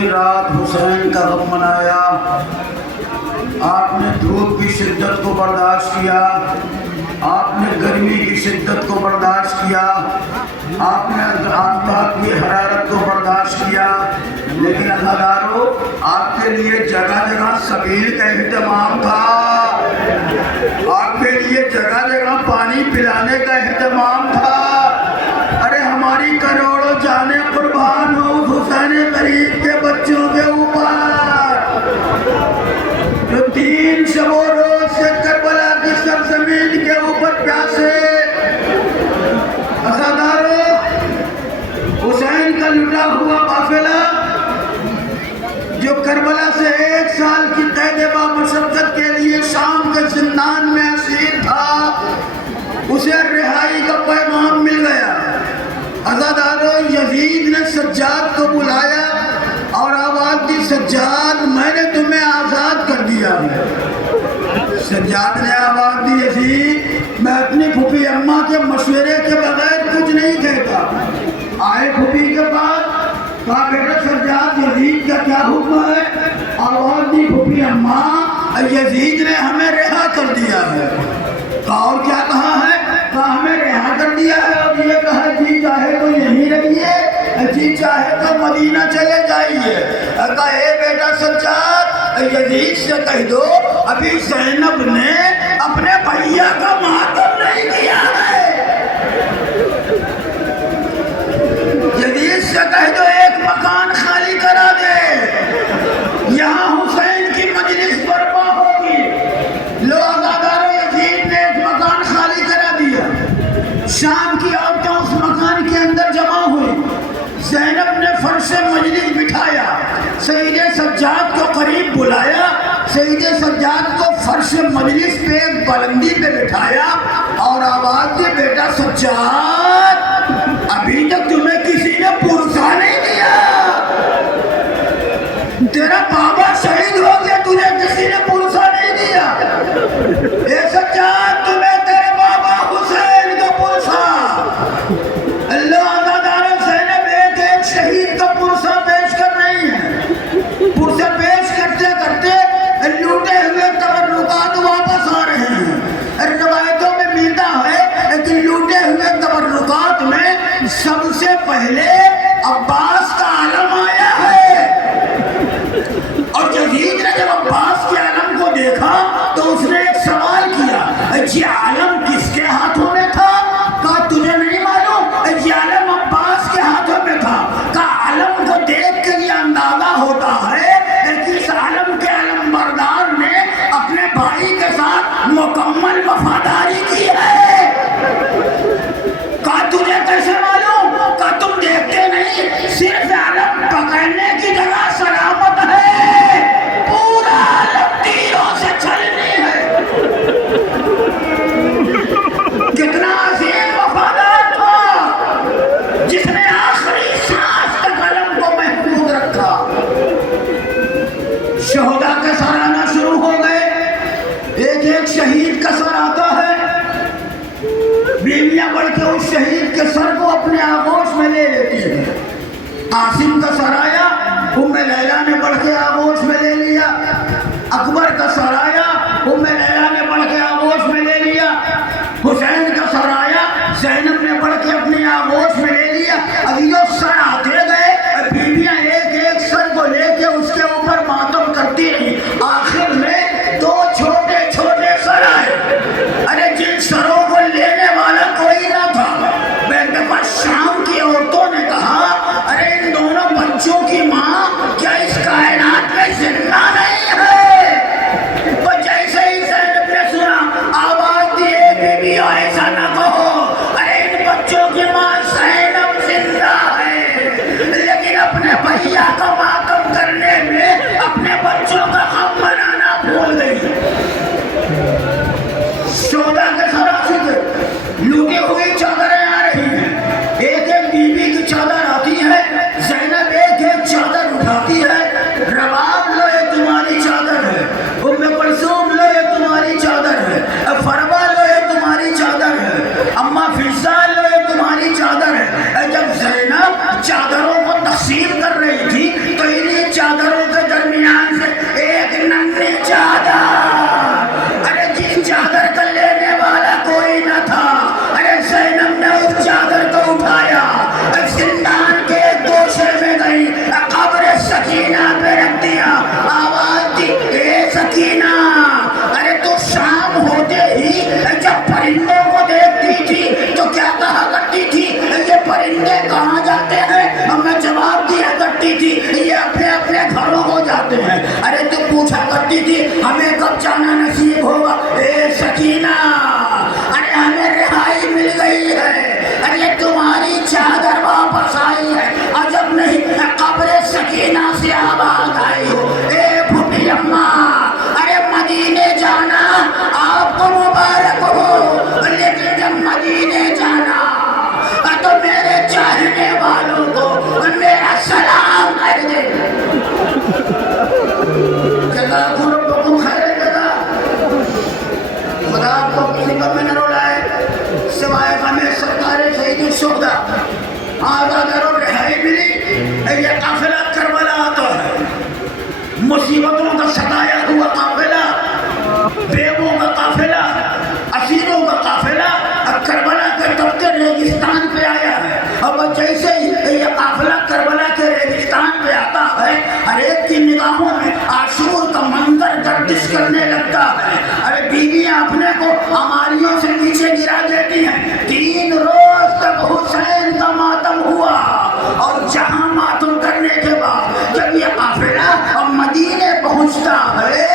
پوری رات حسین کا غم منایا، آپ نے دھوپ کی شدت کو برداشت کیا، آپ نے گرمی کی شدت کو برداشت کیا، آپ نے آفتاب کی حرارت کو برداشت کیا، لیکن عزادارو آپ کے لیے جگہ جگہ سبیل کا اہتمام تھا، آپ کے لیے جگہ جگہ پانی پلانے کا اہتمام تھا۔ ارے ہماری کروڑوں جانیں قربان ہو حسین غریب کے بچوں کے اوپر، جو 3 شب و روز سے کربلا کی سرزمین کے اوپر پیاسے۔ عزادارو حسین کا لٹا ہوا قافلہ جو کربلا سے 1 سال کی قید با مشقت کے لیے شام کے زندان میں اسیر تھا، اسے رہائی کا پیغام مل گیا۔ عزادارو یزید نے سجاد کو بلایا اور آواز دی، سجاد میں نے تمہیں آزاد کر دیا ہے۔ سجاد نے آواز دی، یزید میں اپنی پھوپھی اماں کے مشورے کے بغیر کچھ نہیں کہتا۔ آئے پھوپھی کے پاس، کہا بیٹا سجاد یزید کا کیا حکم ہے؟ آواز دی، پھوپھی اماں یزید نے ہمیں رہا کر دیا ہے۔ کہا اور کیا کہا ہے؟ کہا ہمیں رہا کر دیا ہے اور یہ کہا جی چاہے تو یہیں رہیے، جی چاہے تو مدینہ چلے جائیے۔ کہا اے بیٹا سجاد یزید سے کہہ دو ابھی زینب نے اپنے بھیا کا ماتم نہیں کیا ہے، یزید سے کہہ دو ایک مکان خالی کرا دے، یہاں حسین کی مجلس برپا ہوگی۔ لو عزادارو یزید نے ایک مکان خالی کرا دیا، شام کی عورتیں اس مکان کے اندر جمع ہوئی، زینب نے فرش مجلس بٹھایا، سید سجاد کو قریب بلایا، سید سجاد کو فرش مجلس پہ ایک بلندی پہ بٹھایا اور آواز دی، بیٹا سجاد ابھی تک تمہیں کسی نے پرسا نہیں دیا، تیرا بابا شہید ہو گیا، تجھے کسی نے پرسا نہیں دیا۔ اے سجاد تمہیں تیرے بابا حسین کا پرسا۔ اللہ عزادارو زینب ایک شہید کا پرسا پیش کر رہی ہے، پرسا پیش کرتے کرتے لوٹے ہوئے تبرکات واپس آ رہے ہیں۔ روایتوں میں ملتا ہے کہ لوٹے ہوئے تبرکات میں سب سے پہلے عباس کا علم آیا ہے، اور یزید نے جب عباس کے علم کو دیکھا تو اس نے ایک سوال کیا، یہ علم کس کے ہاتھوں میں تھا؟ کہا تجھے نہیں معلوم، یہ علم عباس کے ہاتھوں میں تھا۔ کہا علم کو دیکھ کے یہ اندازہ ہوتا ہے کہ اس علم کے علم بردار نے اپنے بھائی کے ساتھ مکمل وفاداری کی ہے۔ کہا تجھے کیسے معلوم؟ کہا تم دیکھتے نہیں، صرف علم پکڑنے کی جگہ سلامت ہے، پورا علم تیروں سے چھلنی ہے۔ کتنا عظیم وفادار تھا جس نے آخری سانس تک علم کو محفوظ رکھا۔ شہداء کے سر آنا شروع ہو گئے، ایک ایک شہید کا سر آتا ہے، بیویاں بڑھ کے اس شہید کے سر کو اپنے آغوش میں لے لیتی ہیں۔ قاسم کا سر آیا، ام لیلہ نے بڑھ کے آغوش میں لے لیا۔ اکبر کا سر آیا، ام لیلہ نے بڑھ کے آغوش میں لے لیا۔ حسین کا سر آیا، زینب نے بڑھ کے اپنی آغوش میں لے لیا۔ ابھی جو سر آتے گئے، بیویاں ایک ایک سر کو لے کے اس کے اوپر ماتم کرتی رہی، آخر میں 2 چھوٹے چھوٹے سر آئے۔ ارے جن سروں کو لینے والا کوئی نہ تھا، ایک دفعہ شام کی عورتوں نے کہا، ارے ان دونوں بچوں کی ماں کیا اس کائنات میں زندہ نہیں ہے؟ وہ جیسے ہی زینب نے سنا، آواز دی، اے بیویوں ایسا نہ کہو، ارے ان بچوں کی ماں زینب زندہ ہے، لیکن اپنے بھیا کا ماتم کرنے میں اپنے بچوں کا غم منانا بھول گئی۔ شہداء کے سر آ چکے، لوٹی ہوئی چادریں آ رہی ہیں، ایک ایک بیوی کی چادر آتی ہے، زینب ایک ایک چادر اٹھاتی ہے، رباب لو یہ تمہاری چادر ہے، ام کلثوم لو یہ تمہاری چادر ہے، فروا لو یہ تمہاری چادر ہے، اماں فضہ لو یہ تمہاری چادر ہے۔ جب زینب چادروں کو تقسیم کر رہی تھی تو انہیں اپنے گھروں کو جاتے ہیں. ارے تو پوچھا کرتی تھی ہمیں کب جانا نصیب ہوگا. اے سکینہ, ارے ہمیں رہائی مل گئی ہے, ارے تمہاری چادر واپس آئی ہے. عجب نہیں قبر سکینہ سے آواز آئی ہو. اے بھوٹی اماں, ارے مدینے جانا آپ کو مبارک ہو, لیکن جب مدینے جانا تو میرے چاہنے والوں کو میرا سلام کر دے. جزاکم ربکم خیر الجزاء. خدا آپ کو کسی کا میں نہ رولائے سوائے ہمیں سرکار شہید الشہداء. آزاد اور رہائی ملی. یہ قافلہ کربلا آتا ہے, مصیبتوں کا ستایا ہوا قافلہ, بیووں کا قافلہ, اسیروں کا قافلہ کربلا کے دفتر ریگستان پہ آیا ہے. اب جیسے ہی یہ قافلہ کربلا کے ریگستان پہ آتا ہے, ہر ایک کی نگاہوں میں عاشور کا منظر گردش کرنے لگتا ہے. ارے بیویاں اپنے کو ہماریوں سے نیچے گرا دیتی ہیں. 3 روز تک حسین کا ماتم ہوا, اور جہاں ماتم کرنے کے بعد جب یہ قافلہ مدینے پہنچتا ہے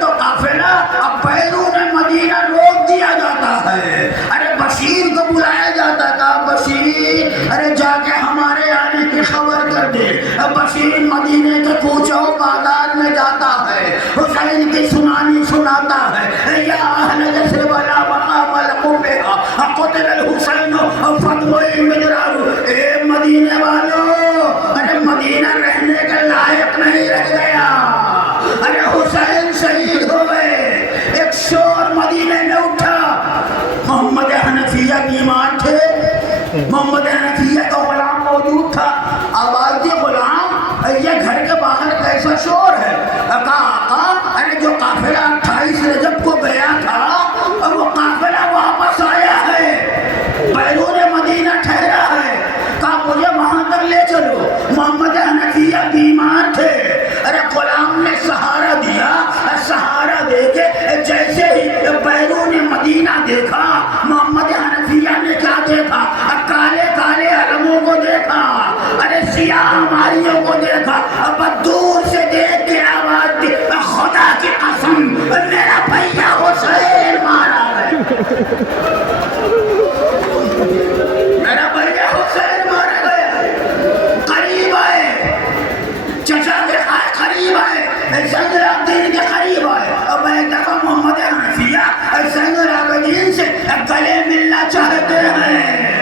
تو قافلہ اب بیرون مدینہ روک دیا جاتا ہے. ارے بشیر کو بلایا جاتا تھا, بشیر ارے جا کے ہمارے آنے کی خبر کر دے. بشیر مدینے کے کوچوں بازار میں جاتا ہے, حسین کی سنانی سناتا ہے. یا اہل یثرب لا مقام لکم بہا قتل الحسین فدوی مجرار. اے مدینے والوں, ارے مدینہ رہنے کے لائق نہیں رہ گیا, ارے حسین شہید ہو گئے. ایک شور مدینے میں اٹھا. محمد حنفیہ بیمار تھے, محمد حنفیہ کا غلام موجود تھا. آواز دی غلام یہ گھر کے باہر کیسا شور ہے. کہا آقا ارے جو قافلہ 28 رجب کو گیا تھا وہ قافلہ واپس آیا ہے, بیرون مدینہ ٹھہرا ہے. کہا مجھے وہاں تک لے چلو. محمد حنفیہ بیمار تھے. ارے غلام نے سہارا دیا, سہارا دے کے جیسے ہی بیرون مدینہ دیکھا, محمد حنفیہ نے کیا دیکھا, کالے کالے علموں کو دیکھا, ارے سیاہ ماریوں کو دیکھا. اب دور سے دیکھ کے آواز دی, خدا کی قسم میرا بھیا حسین مارا ہے, میرا بھیا حسین مارا گیا. قریب آئے, چچا کے قریب آئے, زین العابدین کے قریب آئے. اب ایک دفعہ محمد حنفیہ زین العابدین سے گلے ملنا چاہتے ہیں.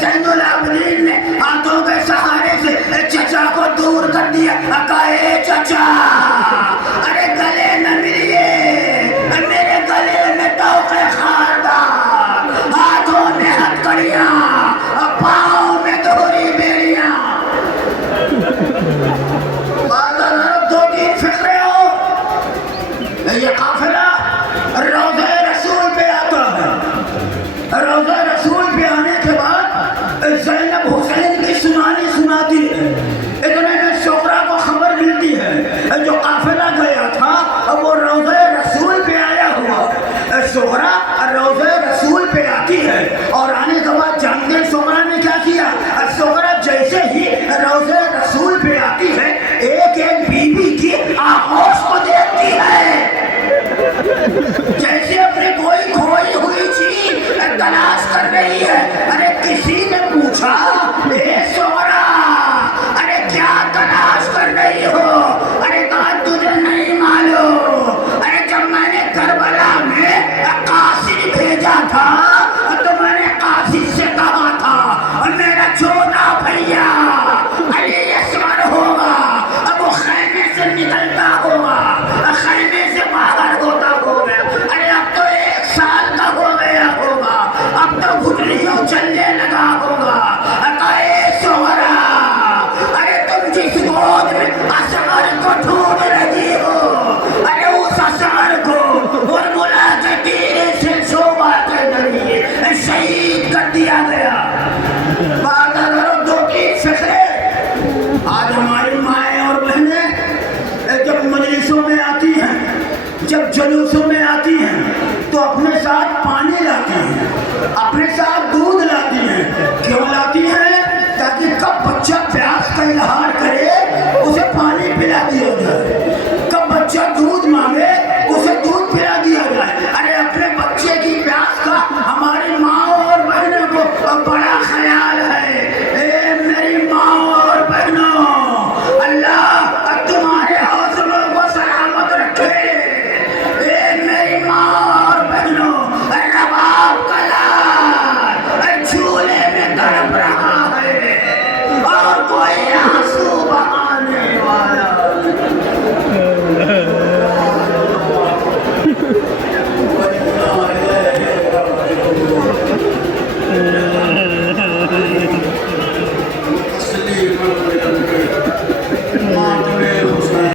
زین العابدین نے ہاتھوں کے سہارے سے چچا کو دور کر دیا. کہا اے چچا ارے گلے نہ ملیے, میرے گلے میں توق خاردار, ہاتھوں میں ہتکڑیاں, پاؤں میں دوہری بیڑیاں. دو تین فکرے ہو. یہ قافلہ روضہ رسول پہ آتا ہے. روضہ رسول پہ آنے کے بعد زینب حسین کی سنانی سناتی ہے. اتنے میں شوقرا کو خبر ملتی ہے جو قافلہ گیا تھا وہ روضہ رسول پہ آیا ہوا. شوقرا روضہ رسول پہ آتی ہے, اور آنے کے بعد جانتے ہیں شوقرا نے کیا کیا. شوقرا جیسے ہی روضہ رسول پہ آتی ہے ایک ایک بیوی کی آغوش کو دیکھتی ہے, جیسے اپنے کوئی کھوئی ہوئی چیز تلاش کر رہی ہے. ارے کسی نے پوچھا اے شوقرا ارے کیا تلاش کر رہی ہو. ارے کہا تجھے نہیں معلوم, ارے جب میں نے کربلا میں قاصد بھیجا تھا تو میں نے قاصد سے کہا تھا میرا چھوٹا بھیا ارے یسمر ہوگا, اب وہ خیمے سے نکلتا ہوگا, خیمے سے باہر ہوتا ہوگا. ارے اب تو 1 سال کا ہو گیا ہوگا, اب تو گھٹنیوں چلنے لگا ہوگا. اے شوہرا ارے تم جس گود میں اصغر کو ڈھونڈ رہی ہو, ارے اس اصغر کو اور بلا کے تیرے سے شوبہ کے ذریعے شہید کر دیا گیا. بات اگر دو تین فکرے. آج ہماری مائیں اور بہنیں جب مجلسوں میں آتی ہیں, جب جلوسوں میں آتی ہیں تو اپنے ساتھ پانی لاتی ہیں, اپنے ساتھ دودھ لاتی ہیں. کیوں لاتی ہیں؟ تاکہ کب بچہ پیاس کا اظہار کرے اسے پانی پلا شادی ہونا ہے